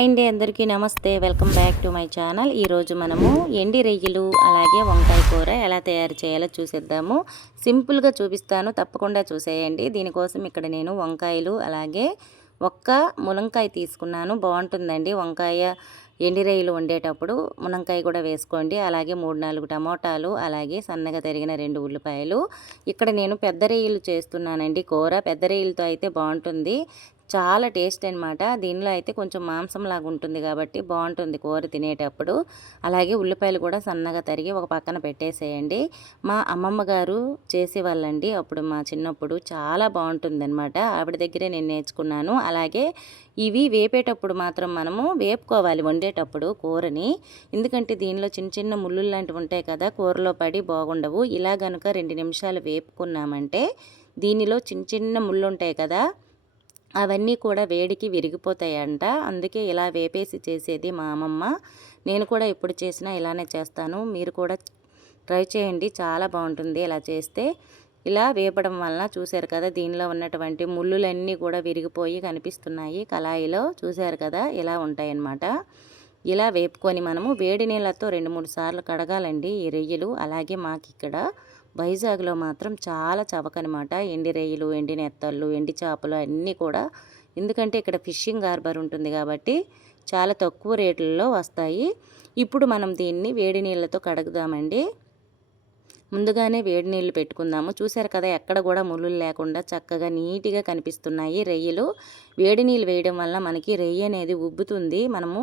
అండి అందరికీ నమస్తే, welcome back to my channel. ఈరోజు మనము ఎండి రొయ్యలు అలాగే వంకాయ కూర ఎలా తయారు చేయాలో చూసేద్దాము. సింపుల్గా చూపిస్తాను, తప్పకుండా చూసేయండి. దీనికోసం ఇక్కడ నేను వంకాయలు అలాగే ఒక్క ములంకాయ తీసుకున్నాను. బాగుంటుందండి వంకాయ ఎండి రొయ్యలు వండేటప్పుడు. ములంకాయ కూడా వేసుకోండి. అలాగే 3-4 టమోటాలు, అలాగే సన్నగా తరిగిన 2 ఉల్లిపాయలు. ఇక్కడ నేను పెద్ద రొయ్యలు చేస్తున్నానండి కూర. పెద్ద రొయ్యలతో అయితే బాగుంటుంది, చాలా టేస్ట్ అనమాట. దీనిలో అయితే కొంచెం మాంసం లాగా ఉంటుంది కాబట్టి బాగుంటుంది కూర తినేటప్పుడు. అలాగే ఉల్లిపాయలు కూడా సన్నగా తరిగి ఒక పక్కన పెట్టేసేయండి. మా అమ్మమ్మ గారు చేసేవాళ్ళండి అప్పుడు, మా చిన్నప్పుడు. చాలా బాగుంటుందన్నమాట. ఆవిడ దగ్గరే నేను నేర్చుకున్నాను. అలాగే ఇవి వేపేటప్పుడు మాత్రం మనము వేపుకోవాలి వండేటప్పుడు కూరని. ఎందుకంటే దీనిలో చిన్న చిన్న ముళ్ళు లాంటివి ఉంటాయి కదా, కూరలో పడి బాగుండవు. ఇలా గనుక 2 నిమిషాలు వేపుకున్నామంటే దీనిలో చిన్న చిన్న ముళ్ళు ఉంటాయి కదా, అవన్నీ కూడా వేడికి విరిగిపోతాయంట. అందుకే ఇలా వేపేసి చేసేది మా అమ్మమ్మ. నేను కూడా ఎప్పుడు చేసినా ఇలానే చేస్తాను. మీరు కూడా ట్రై చేయండి, చాలా బాగుంటుంది ఇలా చేస్తే. ఇలా వేపడం వలన చూశారు కదా, దీనిలో ఉన్నటువంటి ముళ్ళులన్నీ కూడా విరిగిపోయి కనిపిస్తున్నాయి కళాయిలో. చూశారు కదా, ఇలా ఉంటాయన్నమాట. ఇలా వేపుకొని మనము వేడి నీళ్ళతో 2-3 సార్లు కడగాలండి ఈ రొయ్యలు. అలాగే మాకు ఇక్కడ వైజాగ్లో మాత్రం చాలా చవకనమాట ఎండి రొయ్యలు, ఎండి నెత్తళ్ళు, ఎండి చేపలు అన్నీ కూడా. ఎందుకంటే ఇక్కడ ఫిషింగ్ హార్బర్ ఉంటుంది కాబట్టి చాలా తక్కువ రేట్లలో వస్తాయి. ఇప్పుడు మనం దీన్ని వేడి నీళ్ళతో కడుగుదామండి. ముందుగానే వేడి నీళ్ళు పెట్టుకుందాము. చూశారు కదా, ఎక్కడ కూడా ముళ్ళు లేకుండా చక్కగా నీట్గా కనిపిస్తున్నాయి రొయ్యలు. వేడి నీళ్ళు వేయడం వల్ల మనకి రొయ్య అనేది ఉబ్బుతుంది. మనము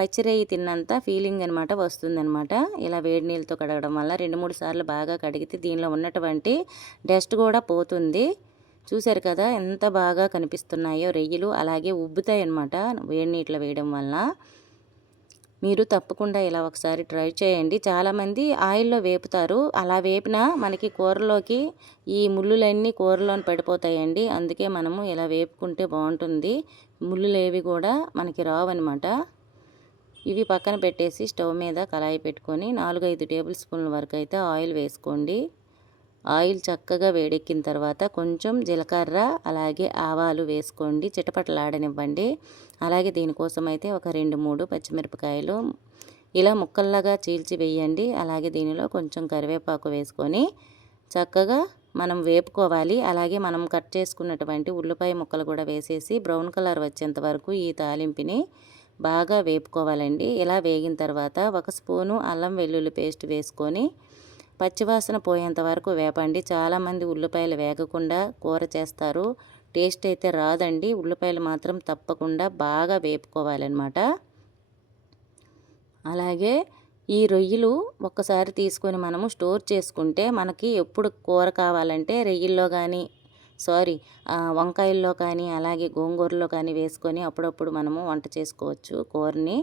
పచ్చి రొయ్య తిన్నంత ఫీలింగ్ అనమాట వస్తుందనమాట. ఇలా వేడి నీళ్ళతో కడగడం వల్ల 2-3 సార్లు బాగా కడిగితే దీనిలో ఉన్నటువంటి డస్ట్ కూడా పోతుంది. చూశారు కదా ఎంత బాగా కనిపిస్తున్నాయో రొయ్యలు. అలాగే ఉబ్బుతాయి అన్నమాట వేడి నీటిలో వేయడం వల్ల. మీరు తప్పకుండా ఇలా ఒకసారి ట్రై చేయండి. చాలామంది ఆయిల్లో వేపుతారు. అలా వేపినా మనకి కూరలోకి ఈ ముళ్ళులన్నీ కూరలోని పడిపోతాయండి. అందుకే మనము ఇలా వేపుకుంటే బాగుంటుంది. ముళ్ళులేవి కూడా మనకి రావన్నమాట. ఇవి పక్కన పెట్టేసి స్టవ్ మీద కళాయి పెట్టుకొని 4-5 టేబుల్ స్పూన్ల వరకు అయితే ఆయిల్ వేసుకోండి. ఆయిల్ చక్కగా వేడెక్కిన తర్వాత కొంచెం జీలకర్ర అలాగే ఆవాలు వేసుకోండి, చిటపటలాడనివ్వండి. అలాగే దీనికోసం అయితే ఒక 2-3 పచ్చిమిరపకాయలు ఇలా ముక్కల్లాగా చీల్చి వేయండి. అలాగే దీనిలో కొంచెం కరివేపాకు వేసుకొని చక్కగా మనం వేపుకోవాలి. అలాగే మనం కట్ చేసుకున్నటువంటి ఉల్లిపాయ ముక్కలు కూడా వేసేసి బ్రౌన్ కలర్ వచ్చేంత వరకు ఈ తాలింపుని బాగా వేపుకోవాలండి. ఇలా వేగిన తర్వాత 1 స్పూను అల్లం వెల్లుల్లి పేస్ట్ వేసుకొని పచ్చివాసన పోయేంత వరకు వేపండి. చాలామంది ఉల్లిపాయలు వేగకుండా కూర చేస్తారు, టేస్ట్ అయితే రాదండి. ఉల్లిపాయలు మాత్రం తప్పకుండా బాగా వేపుకోవాలన్నమాట. అలాగే ఈ రొయ్యలు ఒక్కసారి తీసుకొని మనము స్టోర్ చేసుకుంటే మనకి ఎప్పుడు కూర కావాలంటే రొయ్యల్లో కానీ వంకాయల్లో కానీ అలాగే గోంగూరలో కానీ వేసుకొని అప్పుడప్పుడు మనము వంట చేసుకోవచ్చు, కూరని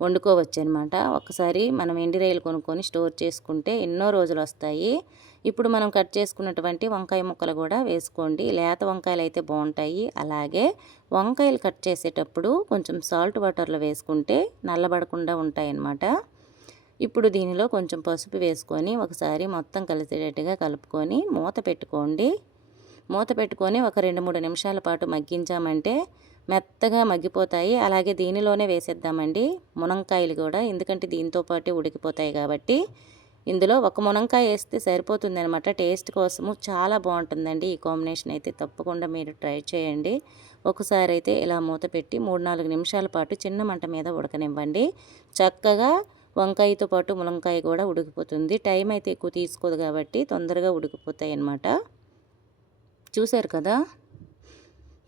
వండుకోవచ్చు అనమాట. ఒకసారి మనం ఎండి రొయ్యలు కొనుక్కొని స్టోర్ చేసుకుంటే ఎన్నో రోజులు వస్తాయి. ఇప్పుడు మనం కట్ చేసుకున్నటువంటి వంకాయ ముక్కలు కూడా వేసుకోండి. లేత వంకాయలు అయితే బాగుంటాయి. అలాగే వంకాయలు కట్ చేసేటప్పుడు కొంచెం సాల్ట్ వాటర్లో వేసుకుంటే నల్లబడకుండా ఉంటాయన్నమాట. ఇప్పుడు దీనిలో కొంచెం పసుపు వేసుకొని ఒకసారి మొత్తం కలిసేటట్టుగా కలుపుకొని మూత పెట్టుకోండి. మూత పెట్టుకొని ఒక 2-3 నిమిషాల పాటు మగ్గించామంటే మెత్తగా మగ్గిపోతాయి. అలాగే దీనిలోనే వేసేద్దామండి మునంకాయలు కూడా, ఎందుకంటే దీంతో పాటు ఉడికిపోతాయి కాబట్టి. ఇందులో ఒక మునంకాయ వేస్తే సరిపోతుంది అనమాట. టేస్ట్ కోసము చాలా బాగుంటుందండి ఈ కాంబినేషన్ అయితే. తప్పకుండా మీరు ట్రై చేయండి. ఒకసారి అయితే ఇలా మూత పెట్టి 3-4 నిమిషాల పాటు చిన్న మంట మీద ఉడకనివ్వండి. చక్కగా వంకాయతో పాటు ములంకాయ కూడా ఉడికిపోతుంది. టైం అయితే ఎక్కువ తీసుకోదు కాబట్టి తొందరగా ఉడికిపోతాయి అన్నమాట. చూశారు కదా,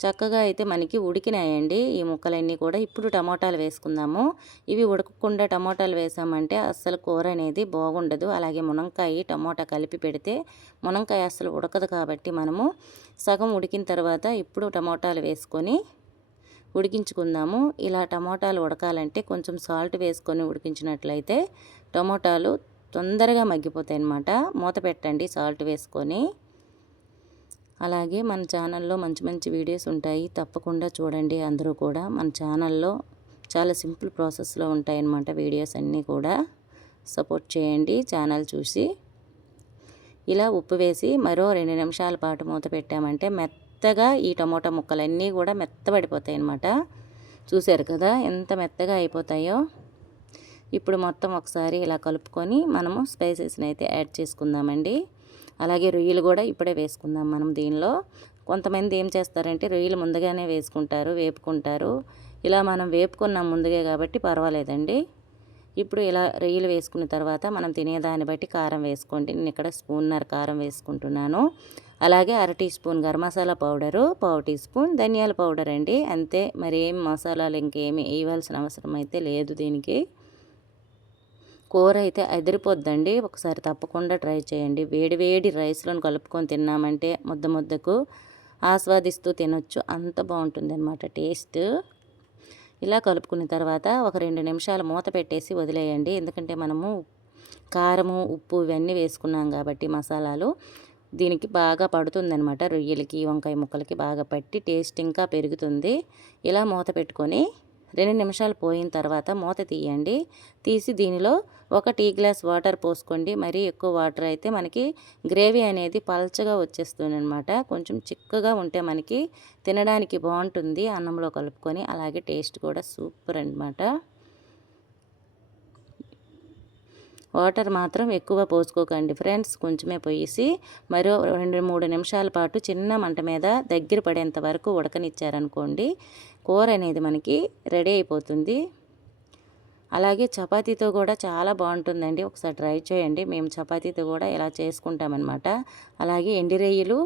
చక్కగా అయితే మనకి ఉడికినాయండి ఈ ముక్కలన్నీ కూడా. ఇప్పుడు టమోటాలు వేసుకుందాము. ఇవి ఉడకకుండా టమోటాలు వేసామంటే అస్సలు కూర అనేది బాగుండదు. అలాగే మునంకాయ టమోటా కలిపి పెడితే మునంకాయ అస్సలు ఉడకదు కాబట్టి మనము సగం ఉడికిన తర్వాత ఇప్పుడు టమోటాలు వేసుకొని ఉడికించుకుందాము. ఇలా టమోటాలు ఉడకాలంటే కొంచెం సాల్ట్ వేసుకొని ఉడికించినట్లయితే టమోటాలు తొందరగా మగ్గిపోతాయి అన్నమాట. మూత పెట్టండి సాల్ట్ వేసుకొని. అలాగే మన ఛానల్లో మంచి మంచి వీడియోస్ ఉంటాయి, తప్పకుండా చూడండి. అందరూ కూడా మన ఛానల్లో చాలా సింపుల్ ప్రాసెస్లో ఉంటాయన్నమాట వీడియోస్ అన్నీ కూడా. సపోర్ట్ చేయండి ఛానల్ చూసి. ఇలా ఉప్పు వేసి మరో 2 నిమిషాల పాటు మూత పెట్టామంటే మెత్తగా ఈ టమోటా ముక్కలన్నీ కూడా మెత్తబడిపోతాయి అన్నమాట. చూశారు కదా ఎంత మెత్తగా అయిపోతాయో. ఇప్పుడు మొత్తం ఒకసారి ఇలా కలుపుకొని మనము స్పైసెస్ని అయితే యాడ్ చేసుకుందామండి. అలాగే రొయ్యలు కూడా ఇప్పుడే వేసుకుందాం మనం దీనిలో. కొంతమంది ఏం చేస్తారంటే రొయ్యలు ముందుగానే వేసుకుంటారు, వేపుకుంటారు. ఇలా మనం వేపుకున్నాం ముందుగా కాబట్టి పర్వాలేదండి. ఇప్పుడు ఇలా రొయ్యలు వేసుకున్న తర్వాత మనం తినేదాన్ని బట్టి కారం వేసుకోండి. నేను ఇక్కడ స్పూన్నర కారం వేసుకుంటున్నాను. అలాగే అర teaspoon garam masala powder, పావు టీ స్పూన్ ధనియాల పౌడర్ అండి. అంతే, మరి ఏం మసాలాలు ఇంకేమి వేయవలసిన అవసరం అయితే లేదు దీనికి. కూర అయితే అదిరిపోద్దండి. ఒకసారి తప్పకుండా ట్రై చేయండి. వేడి వేడి రైస్లను కలుపుకొని తిన్నామంటే ముద్ద ముద్దకు ఆస్వాదిస్తూ తినొచ్చు. అంత బాగుంటుందన్నమాట టేస్ట్. ఇలా కలుపుకున్న తర్వాత ఒక 2 నిమిషాలు మూత పెట్టేసి వదిలేయండి. ఎందుకంటే మనము కారము, ఉప్పు ఇవన్నీ వేసుకున్నాం కాబట్టి మసాలాలు దీనికి బాగా పడుతుందనమాట. రొయ్యలకి, వంకాయ ముక్కలకి బాగా పట్టి టేస్ట్ ఇంకా పెరుగుతుంది. ఇలా మూత పెట్టుకొని 2 నిమిషాలు పోయిన తర్వాత మూత తీయండి. తీసి దీనిలో ఒక టీ గ్లాస్ వాటర్ పోసుకోండి. మరీ ఎక్కువ వాటర్ అయితే మనకి గ్రేవీ అనేది పల్చగా వచ్చేస్తుంది అనమాట. కొంచెం చిక్కగా ఉంటే మనకి తినడానికి బాగుంటుంది అన్నంలో కలుపుకొని. అలాగే టేస్ట్ కూడా సూపర్ అనమాట. వాటర్ మాత్రం ఎక్కువ పోసుకోకండి ఫ్రెండ్స్, కొంచెమే పోసి మరో 2-3 నిమిషాల పాటు చిన్న మంట మీద దగ్గర పడేంత వరకు ఉడకనిచ్చారనుకోండి, కూర అనేది మనకి రెడీ అయిపోతుంది. అలాగే చపాతీతో కూడా చాలా బాగుంటుందండి. ఒకసారి ట్రై చేయండి. మేము చపాతీతో కూడా ఇలా చేసుకుంటామన్నమాట. అలాగే ఎండి రొయ్యలు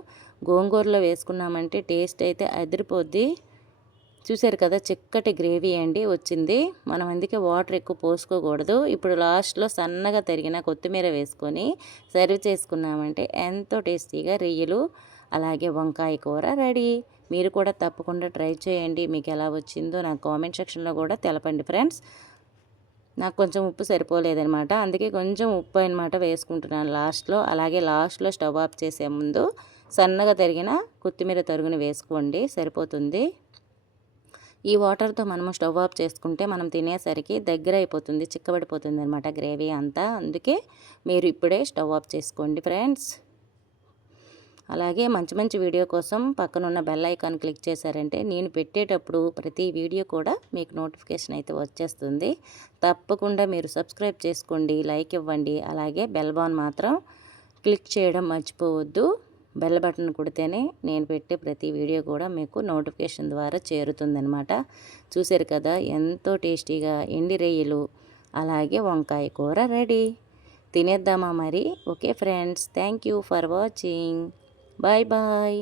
గోంగూరలో వేసుకున్నామంటే టేస్ట్ అయితే అదిరిపోద్ది. చూసారు కదా, చిక్కటి గ్రేవీ అండి వచ్చింది. మనం అందుకే వాటర్ ఎక్కువ పోసుకోకూడదు. ఇప్పుడు లాస్ట్లో సన్నగా తరిగిన కొత్తిమీర వేసుకొని సర్వ్ చేసుకున్నామంటే ఎంతో టేస్టీగా రొయ్యలు అలాగే వంకాయ కూర రెడీ. మీరు కూడా తప్పకుండా ట్రై చేయండి. మీకు ఎలా వచ్చిందో నాకు కామెంట్ సెక్షన్లో కూడా తెలపండి ఫ్రెండ్స్. నాకు కొంచెం ఉప్పు సరిపోలేదనమాట, అందుకే కొంచెం ఉప్పు అనమాట వేసుకుంటున్నాను లాస్ట్లో. అలాగే లాస్ట్లో స్టవ్ ఆఫ్ చేసే ముందు సన్నగా తరిగిన కొత్తిమీర తరుగుని వేసుకోండి, సరిపోతుంది. ఈ వాటర్తో మనము స్టవ్ ఆఫ్ చేసుకుంటే మనం తినేసరికి దగ్గర అయిపోతుంది, చిక్కబడిపోతుంది అనమాట గ్రేవీ అంతా. అందుకే మీరు ఇప్పుడే స్టవ్ ఆఫ్ చేసుకోండి ఫ్రెండ్స్. అలాగే మంచి మంచి వీడియో కోసం పక్కనున్న బెల్ ఐకాన్ క్లిక్ చేశారంటే నేను పెట్టేటప్పుడు ప్రతి వీడియో కూడా మీకు నోటిఫికేషన్ అయితే వచ్చేస్తుంది. తప్పకుండా మీరు సబ్స్క్రైబ్ చేసుకోండి, లైక్ ఇవ్వండి. అలాగే బెల్ బాన్ మాత్రం క్లిక్ చేయడం మర్చిపోవద్దు. బెల్ బటన్ కొడితేనే నేను పెట్టే ప్రతి వీడియో కూడా మీకు నోటిఫికేషన్ ద్వారా చేరుతుందనమాట. చూసారు కదా, ఎంతో టేస్టీగా ఎండి రొయ్యలు అలాగే వంకాయ కూర రెడీ. తినేద్దామా మరి? Okay friends, thank you for watching. Bye bye.